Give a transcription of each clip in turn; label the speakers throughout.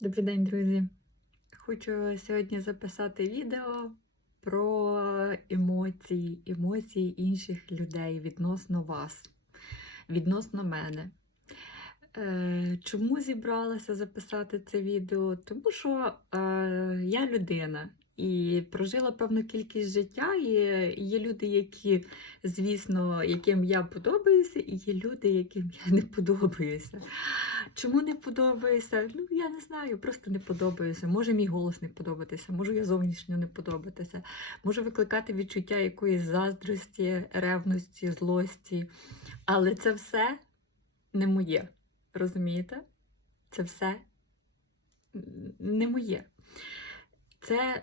Speaker 1: Добрий день, друзі! Хочу сьогодні записати відео про емоції, емоції інших людей відносно вас, відносно мене. Е, Чому зібралася записати це відео? Тому що е, я людина і прожила певну кількість життя. І є люди, які, звісно, яким я подобаюся, і є люди, яким я не подобаюся. Чому не подобається? Ну, я не знаю, просто не подобаюся. Може мій голос не подобатися, можу я зовнішньо не подобатися, може викликати відчуття якоїсь заздрості, ревності, злості. Але це все не моє. Розумієте? Це все не моє. Це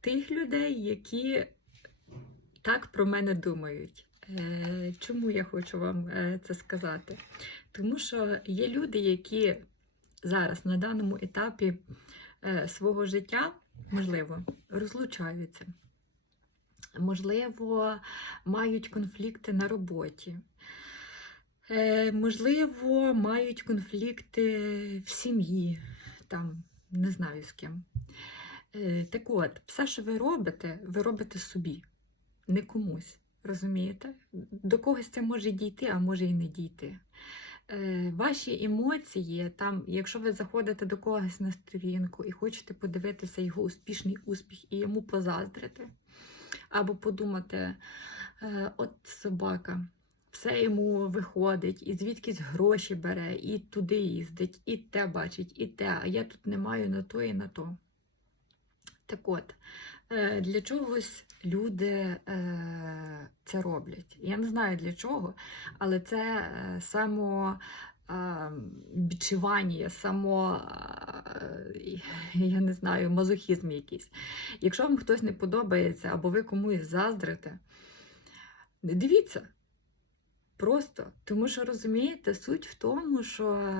Speaker 1: тих людей, які так про мене думають. Е, Чому я хочу вам е, це сказати? Тому що є люди, які зараз на даному етапі е, свого життя, можливо, розлучаються, можливо, мають конфлікти на роботі. Можливо, мають конфлікти в сім'ї, там не знаю з ким. Е, Так от, все, що ви робите, ви робите собі, не комусь. Розумієте? До когось це може дійти, а може і не дійти. Е, Ваші емоції, там, якщо ви заходите до когось на сторінку і хочете подивитися його успішний успіх і йому позаздрити, або подумати, е, от собака, все йому виходить, і звідкись гроші бере, і туди їздить, і те бачить, і те, а я тут не маю на то і на то. Так от, е, для чогось люди е, це роблять. Я не знаю для чого, але це е, само відчування, само, я не знаю, мазохізм якийсь. Якщо вам хтось не подобається або ви комусь заздрите, дивіться. Просто тому що розумієте, суть в тому, що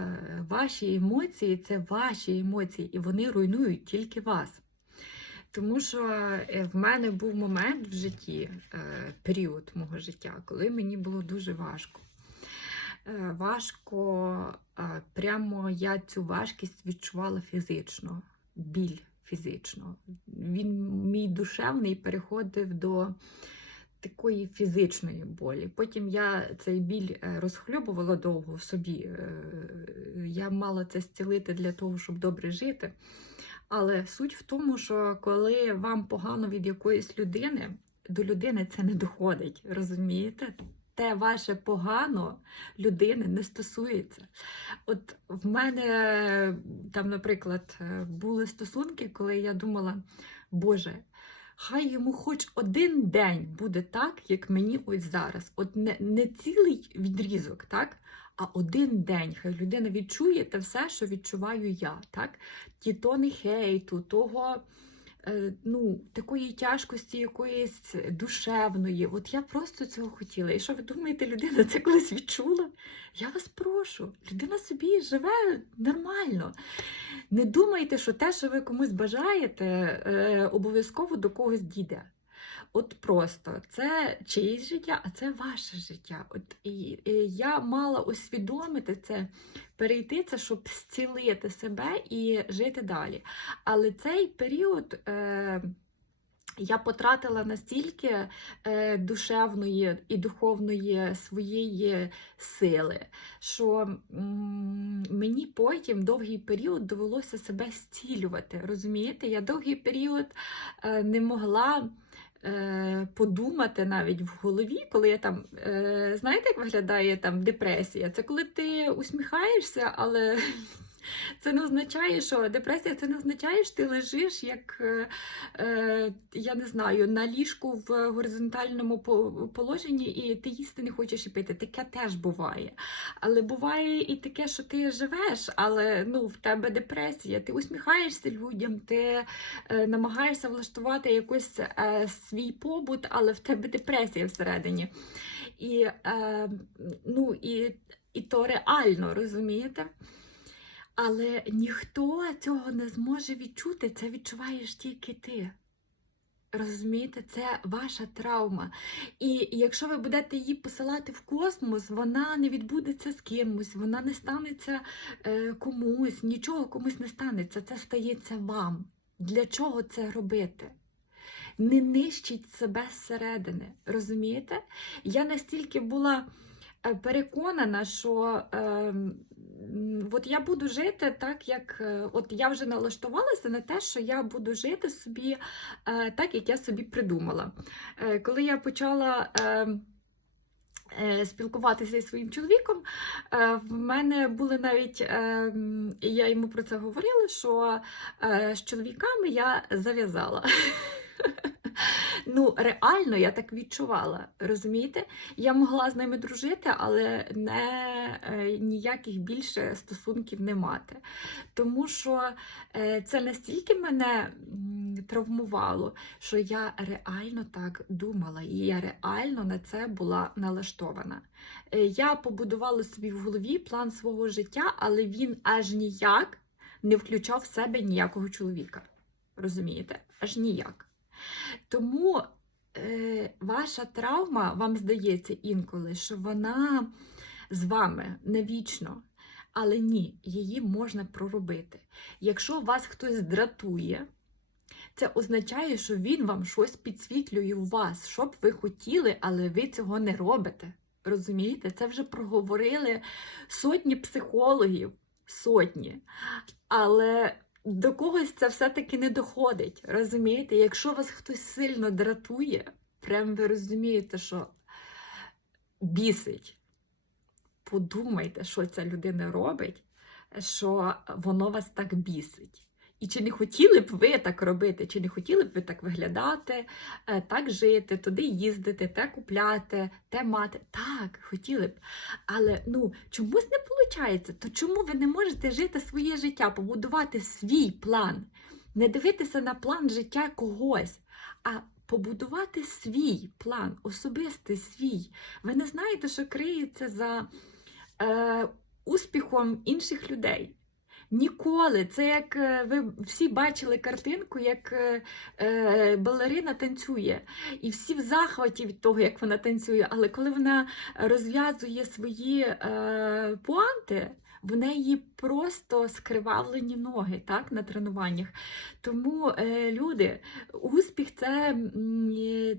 Speaker 1: ваші емоції це ваші емоції, і вони руйнують тільки вас. Тому що е, в мене був момент в житті, е, період мого життя, коли мені було дуже важко. Е, Важко, прямо я цю важкість відчувала фізично, біль фізично. Він мій душевний переходив до такої фізичної болі. Потім я цей біль розхльобувала довго в собі. Я мала це зцілити для того, щоб добре жити. Але суть в тому, що коли вам погано від якоїсь людини, до людини це не доходить. Розумієте? Те ваше погано людини не стосується. От в мене там, наприклад, були стосунки, коли я думала, Боже, хай йому хоч один день буде так, як мені ось зараз. От не, не цілий відрізок, так? А один день хай людина відчує те все, що відчуваю я. так? Ті тони хейту, того ну, такої тяжкості якоїсь душевної. От я просто цього хотіла. І що ви думаєте, людина це колись відчула? Я вас прошу, людина собі живе нормально. Не думайте, що те, що ви комусь бажаєте, е, обов'язково до когось дійде. От просто це чиєсь життя, а це ваше життя. От і, і я мала усвідомити це, перейти це, щоб зцілити себе і жити далі. Але цей період. Е, я потратила настільки е, душевної і духовної своєї сили, що м, мені потім довгий період довелося себе зцілювати. Розумієте? Я довгий період е, не могла подумати навіть в голові, коли я там, е, знаєте, як виглядає там депресія? Це коли ти усміхаєшся, але. Це не означає, що депресія це не означає, що ти лежиш як, е, е, я не знаю, на ліжку в горизонтальному положенні і ти їсти не хочеш і пити. Таке теж буває. Але буває і таке, що ти живеш, але ну, в тебе депресія, ти усміхаєшся людям, ти е, намагаєшся влаштувати якийсь е, свій побут, але в тебе депресія всередині. І, е, ну, і, і то реально, розумієте? Але ніхто цього не зможе відчути, це відчуваєш тільки ти. Розумієте, це ваша травма. І якщо ви будете її посилати в космос, вона не відбудеться з кимось, вона не станеться е, комусь, нічого комусь не станеться. Це стається вам. Для чого це робити? Не нищіть себе зсередини. Розумієте? Я настільки була е, переконана, що е, от я буду жити так, як е, от я вже налаштувалася на те, що я буду жити собі е, так, як я собі придумала. Е, коли я почала. Спілкуватися зі своїм чоловіком, в мене були навіть, я йому про це говорила, що з чоловіками я зав'язала. Ну, реально я так відчувала, розумієте? Я могла з ними дружити, але не, е, ніяких більше стосунків не мати. Тому що е, це настільки мене травмувало, що я реально так думала, і я реально на це була налаштована. Е, я побудувала собі в голові план свого життя, але він аж ніяк не включав в себе ніякого чоловіка. Розумієте? Аж ніяк. Тому е, ваша травма, вам здається інколи, що вона з вами навічно. Але ні, її можна проробити. Якщо вас хтось дратує, це означає, що він вам щось підсвітлює у вас, що б ви хотіли, але ви цього не робите. Розумієте? Це вже проговорили сотні психологів, сотні. Але до когось це все-таки не доходить. Розумієте? Якщо вас хтось сильно дратує, прям ви розумієте, що бісить. Подумайте, що ця людина робить, що воно вас так бісить. І чи не хотіли б ви так робити, чи не хотіли б ви так виглядати, е, так жити, туди їздити, те купляти, те мати? Так, хотіли б. Але ну, чомусь не виходить. То чому ви не можете жити своє життя, побудувати свій план? Не дивитися на план життя когось, а побудувати свій план, особистий свій. Ви не знаєте, що криється за е, успіхом інших людей. Ніколи. Це як е, ви всі бачили картинку, як е, е, балерина танцює, і всі в захваті від того, як вона танцює. Але коли вона розв'язує свої е, пуанти, в неї просто скривавлені ноги так, на тренуваннях. Тому, е, люди, успіх це,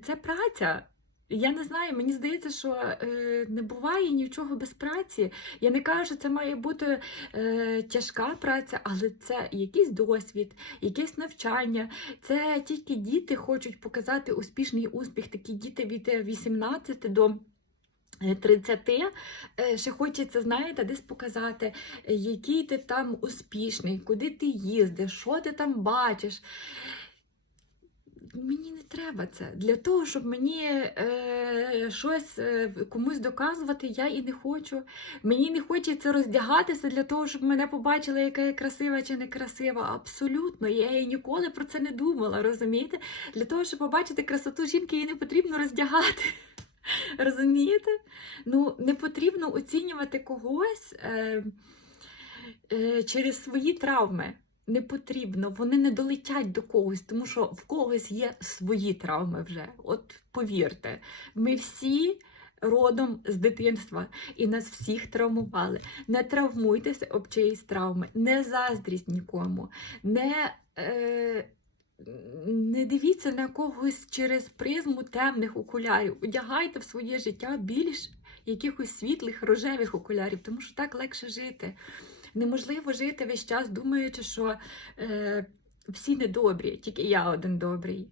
Speaker 1: це праця. Я не знаю, мені здається, що е, не буває нічого без праці. Я не кажу, що це має бути е, тяжка праця, але це якийсь досвід, якесь навчання. Це тільки діти хочуть показати успішний успіх. Такі діти від е, 18 до. е, 30 е, ще хочеться, знаєте, десь показати, е, який ти там успішний, куди ти їздиш, що ти там бачиш. Мені не треба це. Для того, щоб мені е, щось е, комусь доказувати, я і не хочу. Мені не хочеться роздягатися для того, щоб мене побачили, яка я красива чи не красива. Абсолютно. Я і ніколи про це не думала, розумієте? Для того, щоб побачити красоту жінки, її не потрібно роздягати. Розумієте? Ну, не потрібно оцінювати когось е, е, через свої травми. Не потрібно, вони не долетять до когось, тому що в когось є свої травми вже. От повірте, ми всі родом з дитинства і нас всіх травмували. Не травмуйтеся об чиїсь травми, не заздріть нікому, не. Е, не дивіться на когось через призму темних окулярів. Одягайте в своє життя більш якихось світлих рожевих окулярів, тому що так легше жити. Неможливо жити весь час, думаючи, що е, всі недобрі, тільки я один добрий.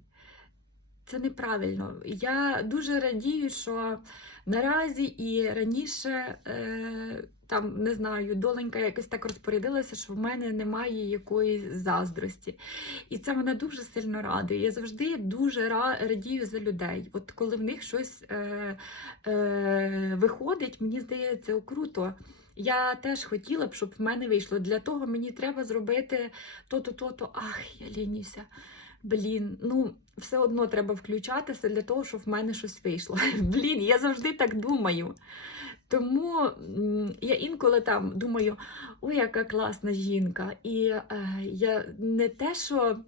Speaker 1: Це неправильно. Я дуже радію, що наразі і раніше, е, там, не знаю, доленька якось так розпорядилася, що в мене немає якоїсь заздрості. І це мене дуже сильно радує. Я завжди дуже радію за людей. От коли в них щось е, е, виходить, мені здається, круто. Я теж хотіла б, щоб в мене вийшло. Для того мені треба зробити то-то, то-то. Ах, я лінюся. Блін, ну все одно треба включатися для того, щоб в мене щось вийшло. Блін, я завжди так думаю. Тому я інколи там думаю, ой, яка класна жінка. І е, я не те, що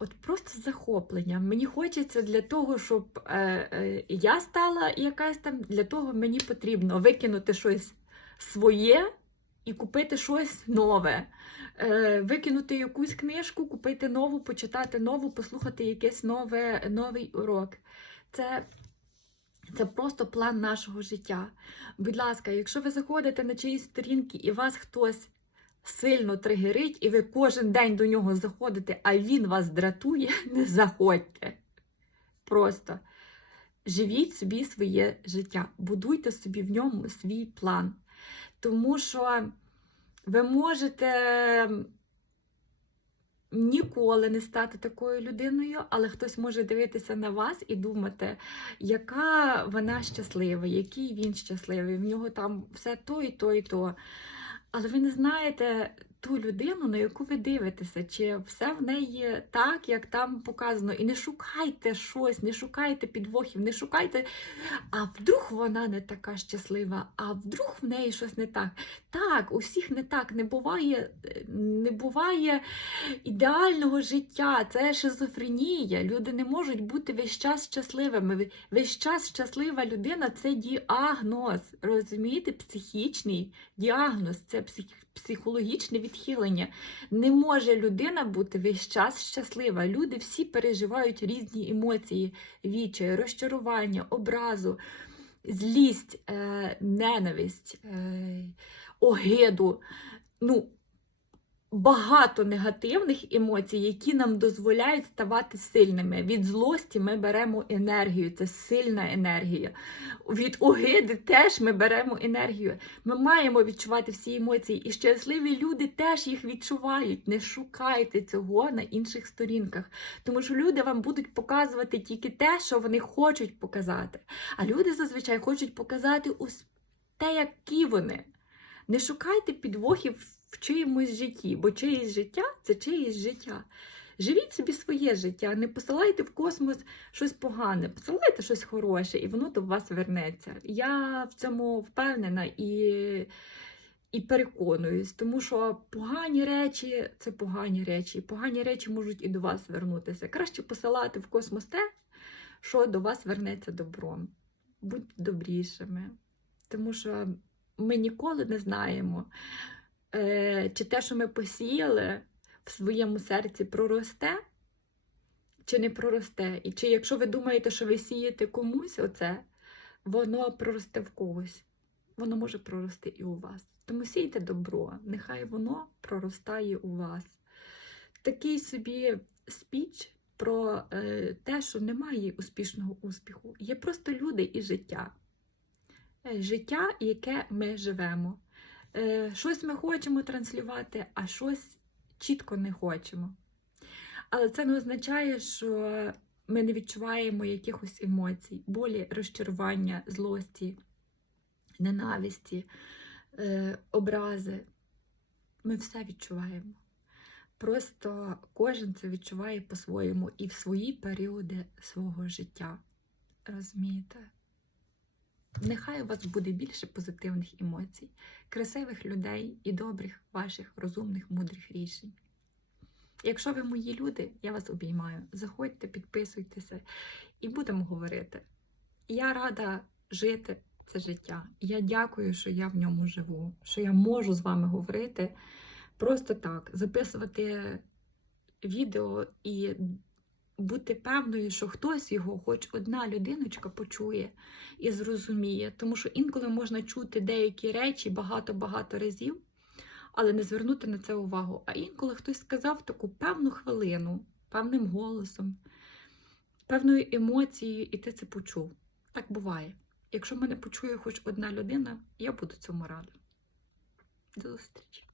Speaker 1: От просто захоплення. Мені хочеться для того, щоб е, е, я стала якась там, для того мені потрібно викинути щось своє і купити щось нове. Е, викинути якусь книжку, купити нову, почитати нову, послухати якийсь нове, новий урок. Це, це просто план нашого життя. Будь ласка, якщо ви заходите на чиїсь сторінки і вас хтось сильно тригерить, і ви кожен день до нього заходите, а він вас дратує, не заходьте. Просто живіть собі своє життя, будуйте собі в ньому свій план. Тому що ви можете ніколи не стати такою людиною, але хтось може дивитися на вас і думати, яка вона щаслива, який він щасливий, в нього там все то і то і то. Але ви не знаєте ту людину, на яку ви дивитеся, чи все в неї так, як там показано. І не шукайте щось, не шукайте підвохів, не шукайте, а вдруг вона не така щаслива, а вдруг в неї щось не так. Так, у всіх не так, не буває, не буває ідеального життя, це шизофренія. Люди не можуть бути весь час щасливими. Весь час щаслива людина це діагноз. Розумієте, психічний діагноз, це псих, психологічне відхилення. Не може людина бути весь час щаслива. Люди всі переживають різні емоції: відчай, розчарування, образу, злість, е, ненависть, е, огиду. Ну, Багато негативних емоцій, які нам дозволяють ставати сильними. Від злості ми беремо енергію, це сильна енергія. Від огиди теж ми беремо енергію. Ми маємо відчувати всі емоції, і щасливі люди теж їх відчувають. Не шукайте цього на інших сторінках, тому що люди вам будуть показувати тільки те, що вони хочуть показати. А люди зазвичай хочуть показати те, які вони. Не шукайте підвохів в чиємусь житті, бо чиєсь життя це чиєсь життя. Живіть собі своє життя, не посилайте в космос щось погане, посилайте щось хороше, і воно до вас вернеться. Я в цьому впевнена і, і переконуюсь, тому що погані речі це погані речі. і Погані речі можуть і до вас вернутися. Краще посилати в космос те, що до вас вернеться добром. Будьте добрішими, тому що ми ніколи не знаємо, чи те, що ми посіяли в своєму серці, проросте, чи не проросте. І чи якщо ви думаєте, що ви сієте комусь оце, воно проросте в когось. Воно може прорости і у вас. Тому сійте добро, нехай воно проростає у вас. Такий собі спіч про е, те, що немає успішного успіху. Є просто люди і життя. Е, Життя, яке ми живемо. Е, Щось ми хочемо транслювати, а щось чітко не хочемо. Але це не означає, що ми не відчуваємо якихось емоцій, болі, розчарування, злості, ненависті, е, образи. Ми все відчуваємо. Просто кожен це відчуває по-своєму і в свої періоди свого життя. Розумієте? Нехай у вас буде більше позитивних емоцій, красивих людей і добрих ваших розумних, мудрих рішень. Якщо ви мої люди, я вас обіймаю. Заходьте, підписуйтеся і будемо говорити. Я рада жити це життя. Я дякую, що я в ньому живу, що я можу з вами говорити просто так, записувати відео і бути певною, що хтось його, хоч одна людиночка, почує і зрозуміє. Тому що інколи можна чути деякі речі багато-багато разів, але не звернути на це увагу. А інколи хтось сказав таку певну хвилину, певним голосом, певною емоцією, і ти це почув. Так буває. Якщо мене почує хоч одна людина, я буду цьому рада. До зустрічі!